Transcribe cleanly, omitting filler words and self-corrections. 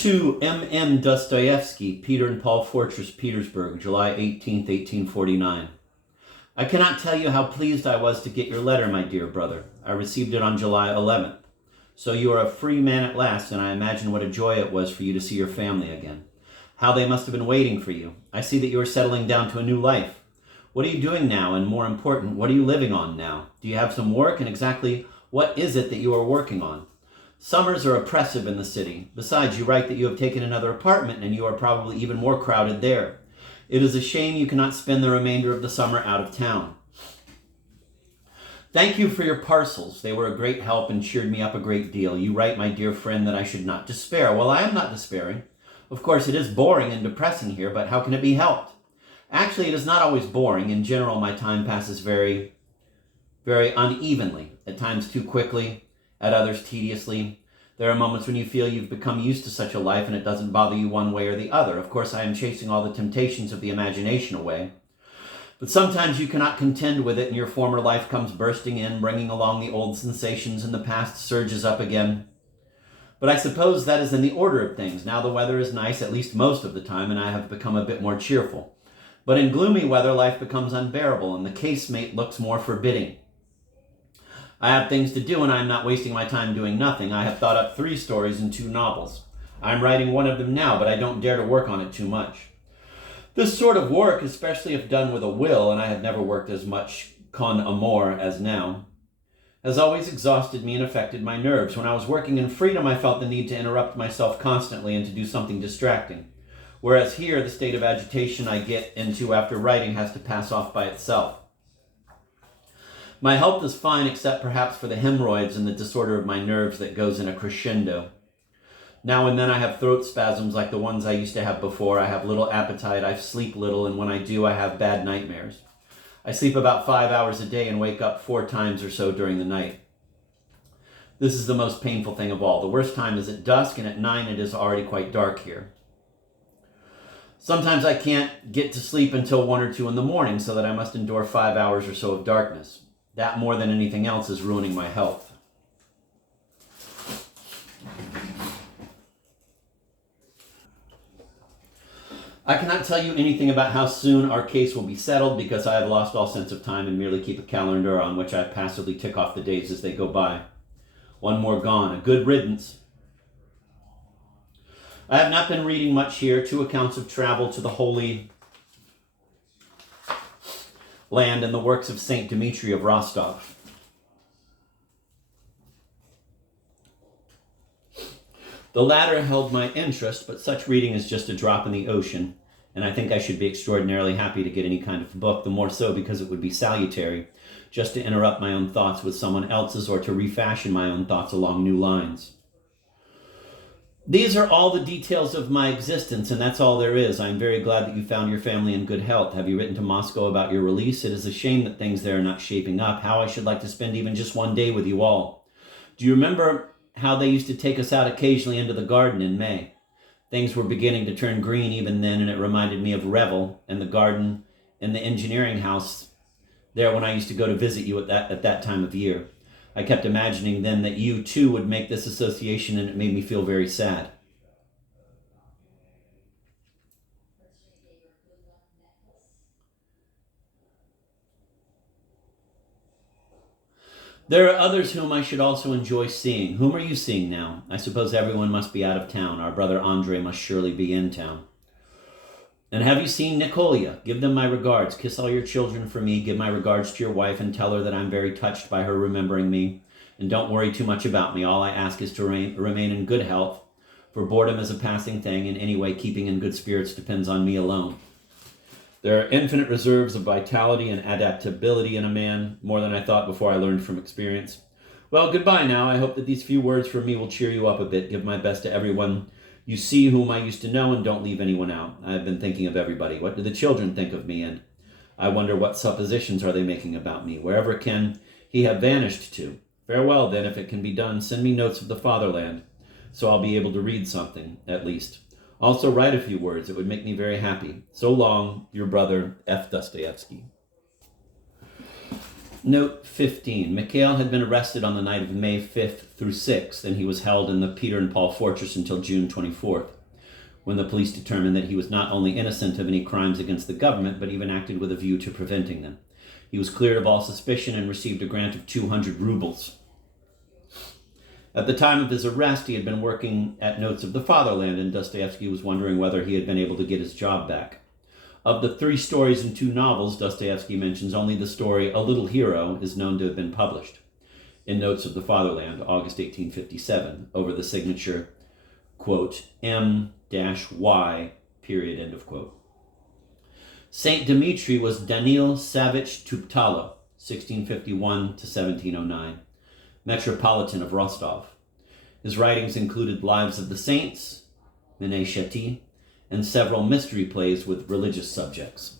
To M.M. Dostoyevsky, Peter and Paul Fortress, Petersburg, July 18th, 1849. I cannot tell you how pleased I was to get your letter, my dear brother. I received it on July 11th. So you are a free man at last, and I imagine what a joy it was for you to see your family again. How they must have been waiting for you. I see that you are settling down to a new life. What are you doing now, and more important, what are you living on now? Do you have some work, and exactly what is it that you are working on? Summers are oppressive in the city. Besides, you write that you have taken another apartment, and you are probably even more crowded there. It is a shame you cannot spend the remainder of the summer out of town. Thank you for your parcels. They were a great help and cheered me up a great deal. You write, my dear friend, that I should not despair. Well, I am not despairing. Of course, it is boring and depressing here, but how can it be helped? Actually, it is not always boring. In general, my time passes very, very unevenly. At times too quickly, at others tediously. There are moments when you feel you've become used to such a life and it doesn't bother you one way or the other. Of course, I am chasing all the temptations of the imagination away. But sometimes you cannot contend with it and your former life comes bursting in, bringing along the old sensations, and the past surges up again. But I suppose that is in the order of things. Now the weather is nice, at least most of the time, and I have become a bit more cheerful. But in gloomy weather, life becomes unbearable, and the casemate looks more forbidding. I have things to do, and I am not wasting my time doing nothing. I have thought up 3 stories and 2 novels. I am writing one of them now, but I don't dare to work on it too much. This sort of work, especially if done with a will, and I have never worked as much con amore as now, has always exhausted me and affected my nerves. When I was working in freedom, I felt the need to interrupt myself constantly and to do something distracting. Whereas here, the state of agitation I get into after writing has to pass off by itself. My health is fine, except perhaps for the hemorrhoids and the disorder of my nerves that goes in a crescendo. Now and then I have throat spasms like the ones I used to have before. I have little appetite, I sleep little, and when I do, I have bad nightmares. I sleep about 5 hours a day and wake up 4 times or so during the night. This is the most painful thing of all. The worst time is at dusk, and at 9 it is already quite dark here. Sometimes I can't get to sleep until 1 or 2 in the morning, so that I must endure 5 hours or so of darkness. That, more than anything else, is ruining my health. I cannot tell you anything about how soon our case will be settled because I have lost all sense of time and merely keep a calendar on which I passively tick off the days as they go by. 1 more gone. A good riddance. I have not been reading much here. 2 accounts of travel to the Holy Land and the works of Saint Dmitri of Rostov. The latter held my interest, but such reading is just a drop in the ocean, and I think I should be extraordinarily happy to get any kind of book, the more so because it would be salutary, just to interrupt my own thoughts with someone else's or to refashion my own thoughts along new lines. These are all the details of my existence, and that's all there is. I am very glad that you found your family in good health. Have you written to Moscow about your release? It is a shame that things there are not shaping up. How I should like to spend even just 1 day with you all. Do you remember how they used to take us out occasionally into the garden in May? Things were beginning to turn green even then, and it reminded me of Revel and the garden in the engineering house there when I used to go to visit you at that time of year. I kept imagining then that you too would make this association, and it made me feel very sad. There are others whom I should also enjoy seeing. Whom are you seeing now? I suppose everyone must be out of town. Our brother Andre must surely be in town. And have you seen Nikolia? Give them my regards. Kiss all your children for me. Give my regards to your wife and tell her that I'm very touched by her remembering me. And don't worry too much about me. All I ask is to remain in good health, for boredom is a passing thing, and anyway, keeping in good spirits depends on me alone. There are infinite reserves of vitality and adaptability in a man, more than I thought before I learned from experience. Well, goodbye now. I hope that these few words from me will cheer you up a bit. Give my best to everyone you see whom I used to know, and don't leave anyone out. I have been thinking of everybody. What do the children think of me? And I wonder what suppositions are they making about me? Wherever can he have vanished to? Farewell, then, if it can be done. Send me notes of the fatherland, so I'll be able to read something, at least. Also, write a few words. It would make me very happy. So long, your brother, F. Dostoyevsky. Note 15. Mikhail had been arrested on the night of May 5th through 6th, and he was held in the Peter and Paul Fortress until June 24th, when the police determined that he was not only innocent of any crimes against the government, but even acted with a view to preventing them. He was cleared of all suspicion and received a grant of 200 rubles. At the time of his arrest, he had been working at Notes of the Fatherland, and Dostoyevsky was wondering whether he had been able to get his job back. Of the 3 stories and 2 novels Dostoyevsky mentions, only the story A Little Hero is known to have been published in Notes of the Fatherland, August 1857, over the signature, quote, M-Y, period, end of quote. Saint Dmitri was Danil Savich Tuptalo, 1651 to 1709, Metropolitan of Rostov. His writings included Lives of the Saints, Minei Sheti, and several mystery plays with religious subjects.